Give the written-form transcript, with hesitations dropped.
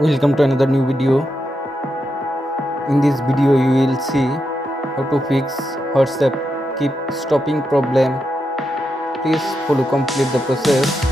Welcome to another new video. In this video you will see how to fix WhatsApp keep stopping problem. Please follow complete the process.